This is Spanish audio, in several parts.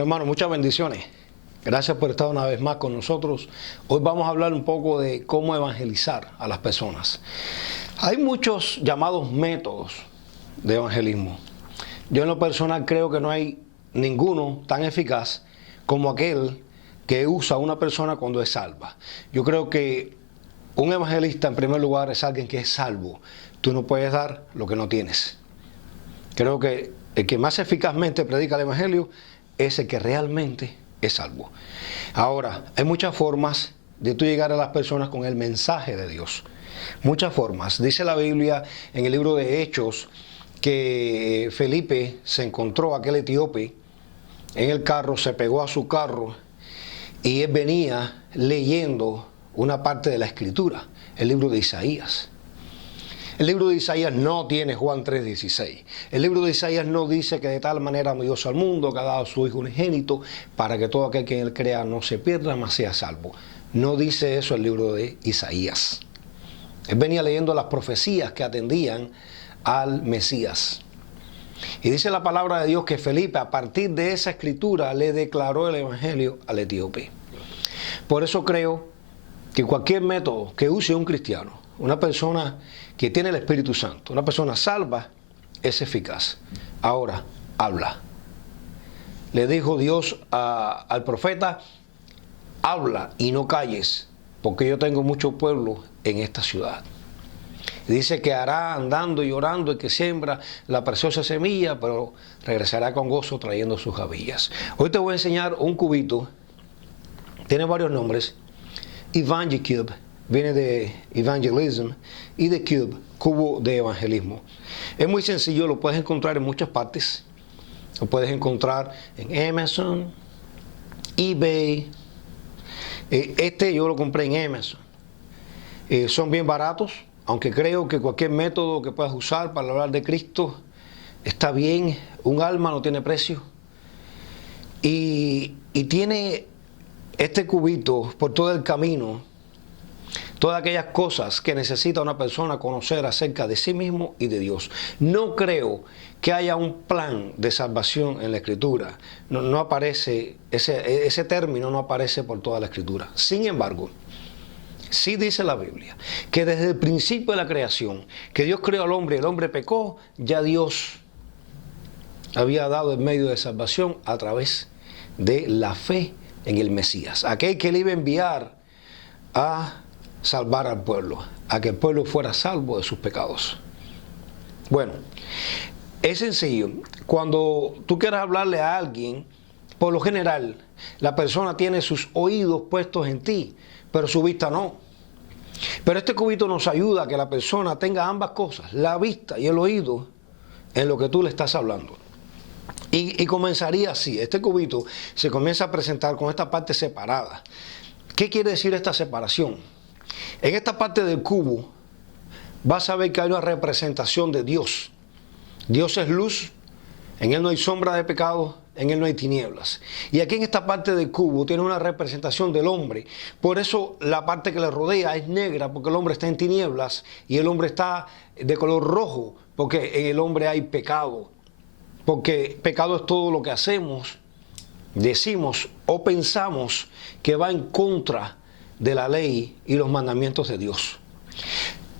Bueno, hermano, muchas bendiciones. Gracias por estar una vez más con nosotros. Hoy vamos a hablar un poco de cómo evangelizar a las personas. Hay muchos llamados métodos de evangelismo. Yo en lo personal creo que no hay ninguno tan eficaz como aquel que usa a una persona cuando es salva. Yo creo que un evangelista en primer lugar es alguien que es salvo. Tú no puedes dar lo que no tienes. Creo que el que más eficazmente predica el evangelio es el que realmente es salvo. Ahora, hay muchas formas de tú llegar a las personas con el mensaje de Dios. Muchas formas. Dice la Biblia en el libro de Hechos que Felipe se encontró a aquel etíope en el carro, se pegó a su carro y él venía leyendo una parte de la Escritura, el libro de Isaías. El libro de Isaías no tiene Juan 3:16. El libro de Isaías no dice que de tal manera amó Dios al mundo, que ha dado a su Hijo unigénito, para que todo aquel que en él crea no se pierda, mas sea salvo. No dice eso el libro de Isaías. Él venía leyendo las profecías que atendían al Mesías. Y dice la palabra de Dios que Felipe, a partir de esa escritura, le declaró el evangelio al etíope. Por eso creo que cualquier método que use un cristiano, una persona que tiene el Espíritu Santo, una persona salva, es eficaz. Ahora, habla. Le dijo Dios al profeta, habla y no calles, porque yo tengo mucho pueblo en esta ciudad. Y dice que hará andando y orando el que siembra la preciosa semilla, pero regresará con gozo trayendo sus gavillas. Hoy te voy a enseñar un cubito, tiene varios nombres, EvangeCube. Viene de evangelism y de cube, cubo de evangelismo. Es muy sencillo, lo puedes encontrar en muchas partes. Lo puedes encontrar en Amazon, eBay. Yo lo compré en Amazon. Son bien baratos, aunque creo que cualquier método que puedas usar para hablar de Cristo está bien. Un alma no tiene precio. Y tiene este cubito por todo el camino todas aquellas cosas que necesita una persona conocer acerca de sí mismo y de Dios. No creo que haya un plan de salvación en la Escritura. No aparece, ese término no aparece por toda la Escritura. Sin embargo, sí dice la Biblia que desde el principio de la creación, que Dios creó al hombre y el hombre pecó, ya Dios había dado el medio de salvación a través de la fe en el Mesías. Aquel que le iba a enviar a salvar al pueblo, a que el pueblo fuera salvo de sus pecados. Bueno, es sencillo. Cuando tú quieras hablarle a alguien, por lo general, la persona tiene sus oídos puestos en ti, pero su vista no. Pero este cubito nos ayuda a que la persona tenga ambas cosas, la vista y el oído, en lo que tú le estás hablando. Y comenzaría así. Este cubito se comienza a presentar con esta parte separada. ¿Qué quiere decir esta separación? En esta parte del cubo vas a ver que hay una representación de Dios. Dios es luz, en Él no hay sombra de pecado, en Él no hay tinieblas. Y aquí en esta parte del cubo tiene una representación del hombre. Por eso la parte que le rodea es negra, porque el hombre está en tinieblas, y el hombre está de color rojo, porque en el hombre hay pecado. Porque pecado es todo lo que hacemos, decimos o pensamos que va en contra de la ley y los mandamientos de Dios.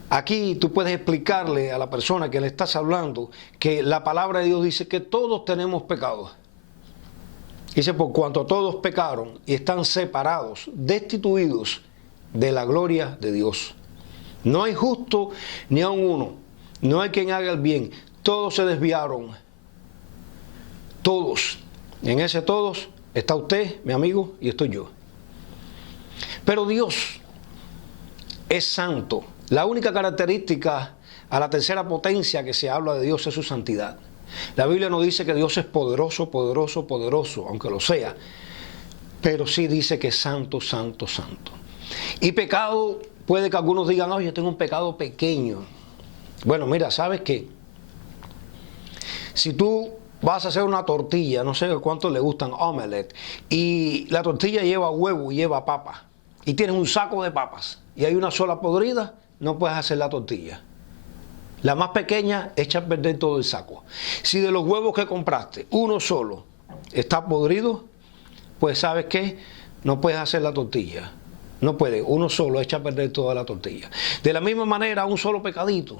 Aquí tú puedes explicarle a la persona que le estás hablando que la palabra de Dios dice que todos tenemos pecado. Dice, por cuanto todos pecaron y están separados, destituidos de la gloria de Dios. No hay justo ni aun uno. No hay quien haga el bien. Todos se desviaron. Todos. En ese todos está usted, mi amigo, y estoy yo. Pero Dios es santo. La única característica a la tercera potencia que se habla de Dios es su santidad. La Biblia no dice que Dios es poderoso, poderoso, poderoso, aunque lo sea. Pero sí dice que es santo, santo, santo. Y pecado, puede que algunos digan, yo tengo un pecado pequeño. Bueno, mira, ¿sabes qué? Si tú vas a hacer una tortilla, no sé cuántos le gustan omelette, y la tortilla lleva huevo y lleva papa, y tienes un saco de papas y hay una sola podrida, no puedes hacer la tortilla. La más pequeña echa a perder todo el saco. Si de los huevos que compraste, uno solo está podrido, pues ¿sabes qué? No puedes hacer la tortilla. No puede, uno solo echa a perder toda la tortilla. De la misma manera, un solo pecadito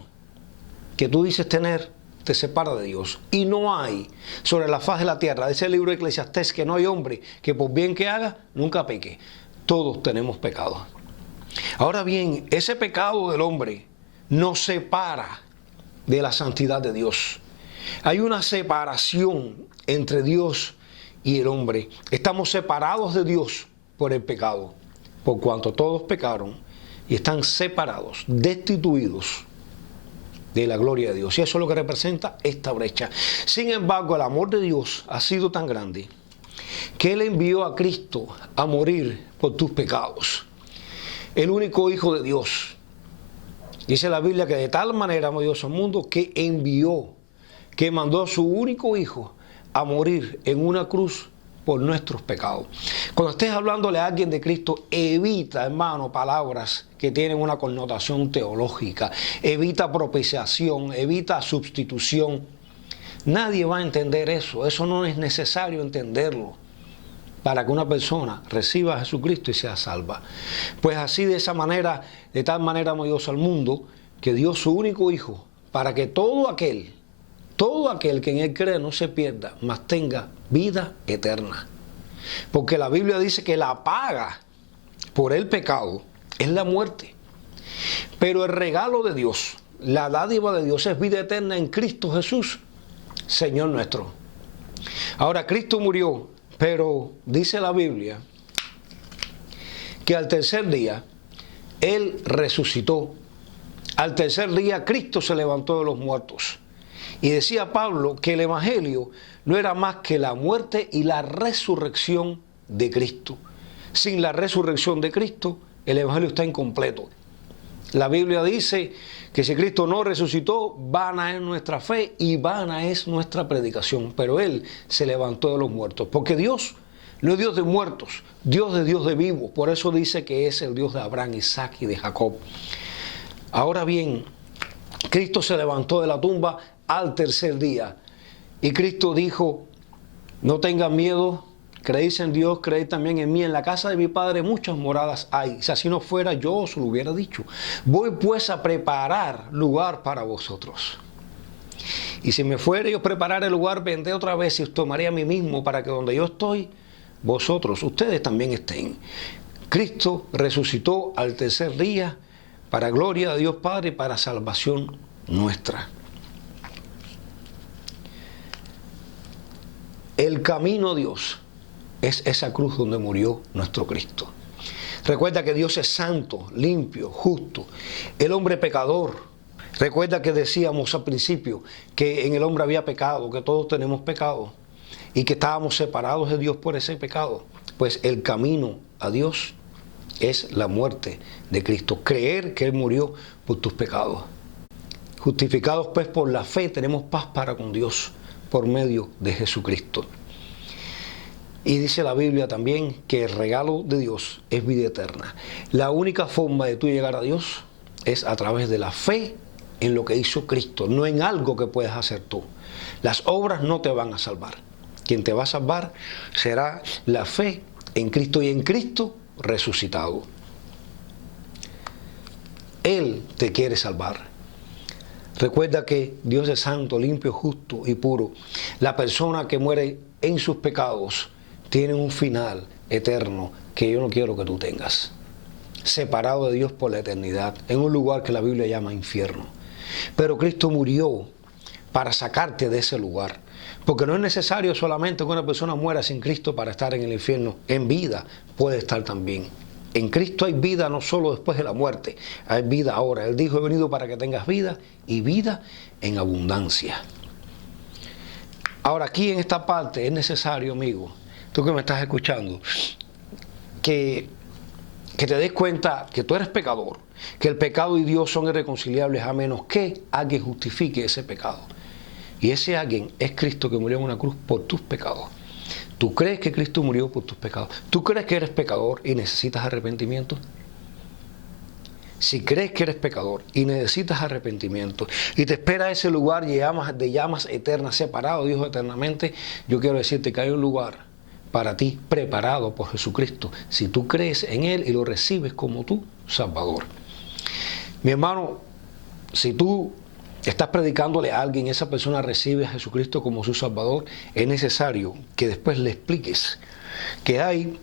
que tú dices tener te separa de Dios. Y no hay sobre la faz de la tierra, dice el libro de Eclesiastés, que no hay hombre que por bien que haga, nunca peque. Todos tenemos pecado. Ahora bien, ese pecado del hombre nos separa de la santidad de Dios. Hay una separación entre Dios y el hombre. Estamos separados de Dios por el pecado, por cuanto todos pecaron y están separados, destituidos de la gloria de Dios. Y eso es lo que representa esta brecha. Sin embargo, el amor de Dios ha sido tan grande que Él envió a Cristo a morir por tus pecados. El único Hijo de Dios. Dice la Biblia que de tal manera amó Dios al mundo que envió, que mandó a su único Hijo a morir en una cruz por nuestros pecados. Cuando estés hablándole a alguien de Cristo, evita, hermano, palabras que tienen una connotación teológica. Evita propiciación, evita sustitución. Nadie va a entender eso. Eso no es necesario entenderlo para que una persona reciba a Jesucristo y sea salva. Pues así, de esa manera, de tal manera amó Dios al mundo, que dio su único Hijo, para que todo aquel que en Él cree no se pierda, mas tenga vida eterna. Porque la Biblia dice que la paga por el pecado es la muerte. Pero el regalo de Dios, la dádiva de Dios, es vida eterna en Cristo Jesús, Señor nuestro. Ahora, Cristo murió, pero dice la Biblia que al tercer día Él resucitó. Al tercer día Cristo se levantó de los muertos. Y decía Pablo que el Evangelio no era más que la muerte y la resurrección de Cristo. Sin la resurrección de Cristo, el Evangelio está incompleto. La Biblia dice que si Cristo no resucitó, vana es nuestra fe y vana es nuestra predicación. Pero Él se levantó de los muertos. Porque Dios no es Dios de muertos, Dios de vivos. Por eso dice que es el Dios de Abraham, Isaac y de Jacob. Ahora bien, Cristo se levantó de la tumba al tercer día. Y Cristo dijo, no tengan miedo, creéis en Dios, creéis también en mí. En la casa de mi Padre muchas moradas hay. Si así no fuera, yo os lo hubiera dicho. Voy pues a preparar lugar para vosotros. Y si me fuere yo preparar el lugar, vendré otra vez y os tomaré a mí mismo, para que donde yo estoy, vosotros, ustedes también estén. Cristo resucitó al tercer día para gloria de Dios Padre y para salvación nuestra. El camino a Dios es esa cruz donde murió nuestro Cristo. Recuerda que Dios es santo, limpio, justo. El hombre pecador. Recuerda que decíamos al principio que en el hombre había pecado, que todos tenemos pecado y que estábamos separados de Dios por ese pecado. Pues el camino a Dios es la muerte de Cristo. Creer que Él murió por tus pecados. Justificados pues por la fe, tenemos paz para con Dios por medio de Jesucristo. Y dice la Biblia también que el regalo de Dios es vida eterna. La única forma de tú llegar a Dios es a través de la fe en lo que hizo Cristo, no en algo que puedas hacer tú. Las obras no te van a salvar. Quien te va a salvar será la fe en Cristo y en Cristo resucitado. Él te quiere salvar. Recuerda que Dios es santo, limpio, justo y puro. La persona que muere en sus pecados tiene un final eterno que yo no quiero que tú tengas. Separado de Dios por la eternidad, en un lugar que la Biblia llama infierno. Pero Cristo murió para sacarte de ese lugar. Porque no es necesario solamente que una persona muera sin Cristo para estar en el infierno. En vida puede estar también. En Cristo hay vida no solo después de la muerte, hay vida ahora. Él dijo, he venido para que tengas vida y vida en abundancia. Ahora, aquí en esta parte es necesario, amigo, tú que me estás escuchando, que te des cuenta que tú eres pecador, que el pecado y Dios son irreconciliables a menos que alguien justifique ese pecado. Y ese alguien es Cristo, que murió en una cruz por tus pecados. ¿Tú crees que Cristo murió por tus pecados? ¿Tú crees que eres pecador y necesitas arrepentimiento? Si crees que eres pecador y necesitas arrepentimiento y te espera ese lugar de llamas eternas, separado de Dios eternamente, yo quiero decirte que hay un lugar para ti preparado por Jesucristo, si tú crees en Él y lo recibes como tu Salvador. Mi hermano, si tú estás predicándole a alguien, esa persona recibe a Jesucristo como su Salvador, es necesario que después le expliques que hay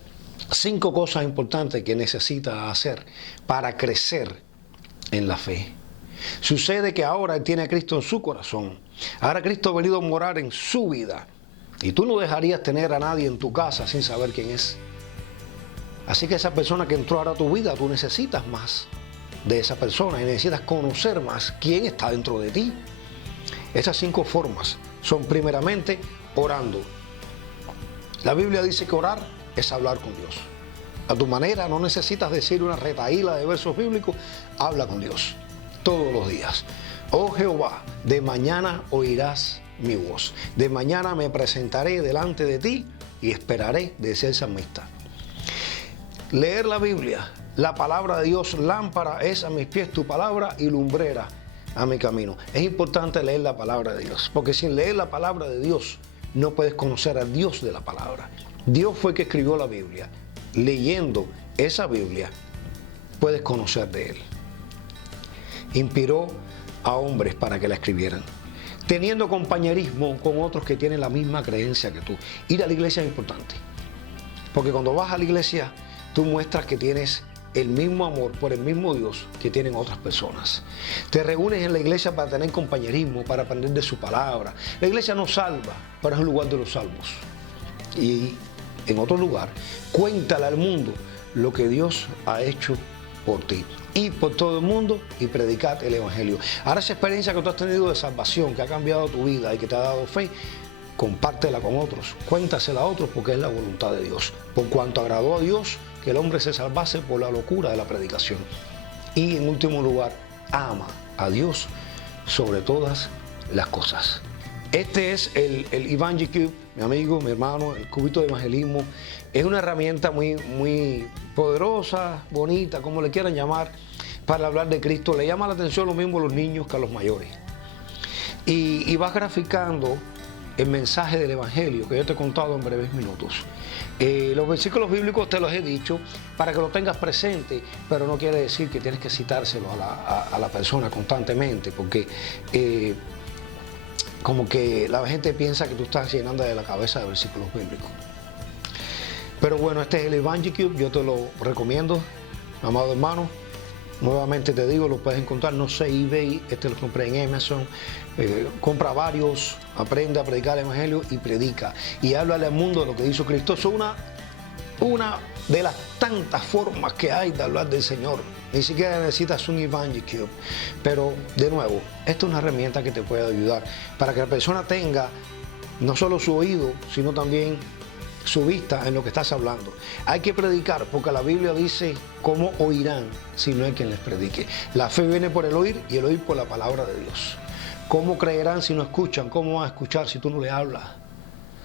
5 cosas importantes que necesita hacer para crecer en la fe. Sucede que ahora él tiene a Cristo en su corazón. Ahora Cristo ha venido a morar en su vida. Y tú no dejarías tener a nadie en tu casa sin saber quién es. Así que esa persona que entró ahora a tu vida, tú necesitas más de esa persona y necesitas conocer más quién está dentro de ti. Esas 5 formas son primeramente orando. La Biblia dice que orar es hablar con Dios. A tu manera, no necesitas decir una retahíla de versos bíblicos, habla con Dios todos los días. Oh Jehová, de mañana oirás mi voz. De mañana me presentaré delante de ti y esperaré, decía el salmista. Leer la Biblia, la palabra de Dios, lámpara es a mis pies tu palabra y lumbrera a mi camino. Es importante leer la palabra de Dios, porque sin leer la palabra de Dios no puedes conocer al Dios de la palabra. Dios fue el que escribió la Biblia. Leyendo esa Biblia puedes conocer de Él. Inspiró a hombres para que la escribieran, teniendo compañerismo con otros que tienen la misma creencia que tú. Ir a la iglesia es importante, porque cuando vas a la iglesia tú muestras que tienes el mismo amor por el mismo Dios que tienen otras personas. Te reúnes en la iglesia para tener compañerismo, para aprender de su palabra. La iglesia no salva, pero es el lugar de los salvos. Y en otro lugar, cuéntale al mundo lo que Dios ha hecho por ti y por todo el mundo y predicad el Evangelio. Ahora esa experiencia que tú has tenido de salvación, que ha cambiado tu vida y que te ha dado fe, compártela con otros, cuéntasela a otros, porque es la voluntad de Dios. Por cuanto agradó a Dios que el hombre se salvase por la locura de la predicación. Y en último lugar, ama a Dios sobre todas las cosas. Este es el Evangel Cube, mi amigo, mi hermano, el cubito de evangelismo. Es una herramienta muy poderosa, bonita, como le quieran llamar, para hablar de Cristo. Le llama la atención lo mismo a los niños que a los mayores. Y vas graficando el mensaje del Evangelio que yo te he contado en breves minutos. Los versículos bíblicos te los he dicho para que lo tengas presente, pero no quiere decir que tienes que citárselo a la persona constantemente, porque como que la gente piensa que tú estás llenando de la cabeza de versículos bíblicos. Pero bueno, este es el Evangel Cube, yo te lo recomiendo, amado hermano. Nuevamente te digo, lo puedes encontrar, no sé, eBay, lo compré en Amazon. Compra varios, aprende a predicar el Evangelio y predica. Y háblale al mundo de lo que hizo Cristo. Es una de las tantas formas que hay de hablar del Señor. Ni siquiera necesitas un Evangel Cube. Pero, de nuevo, esta es una herramienta que te puede ayudar para que la persona tenga no solo su oído, sino también su vista en lo que estás hablando. Hay que predicar, porque la Biblia dice: ¿cómo oirán si no hay quien les predique? La fe viene por el oír y el oír por la palabra de Dios. ¿Cómo creerán si no escuchan? ¿Cómo van a escuchar si tú no les hablas?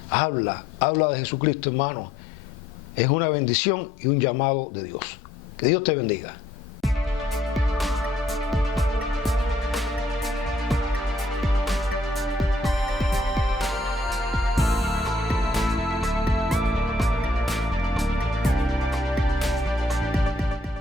Habla de Jesucristo, hermano. Es una bendición y un llamado de Dios. Que Dios te bendiga.